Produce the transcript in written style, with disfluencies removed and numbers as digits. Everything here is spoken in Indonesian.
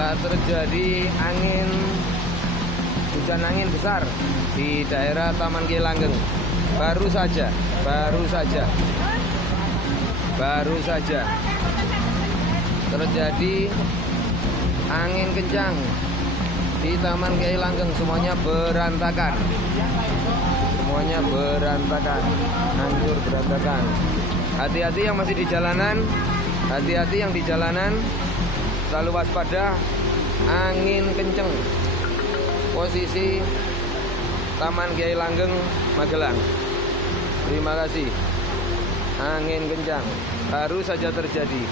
telah terjadi hujan angin besar di daerah Taman Kiai Langgeng. Baru saja terjadi angin kencang di Taman Kiai Langgeng. Semuanya berantakan, hancur berantakan. Hati-hati yang masih di jalanan, selalu waspada, angin kenceng. Posisi Taman Kiai Langgeng, Magelang. Terima kasih. Angin kencang baru saja terjadi.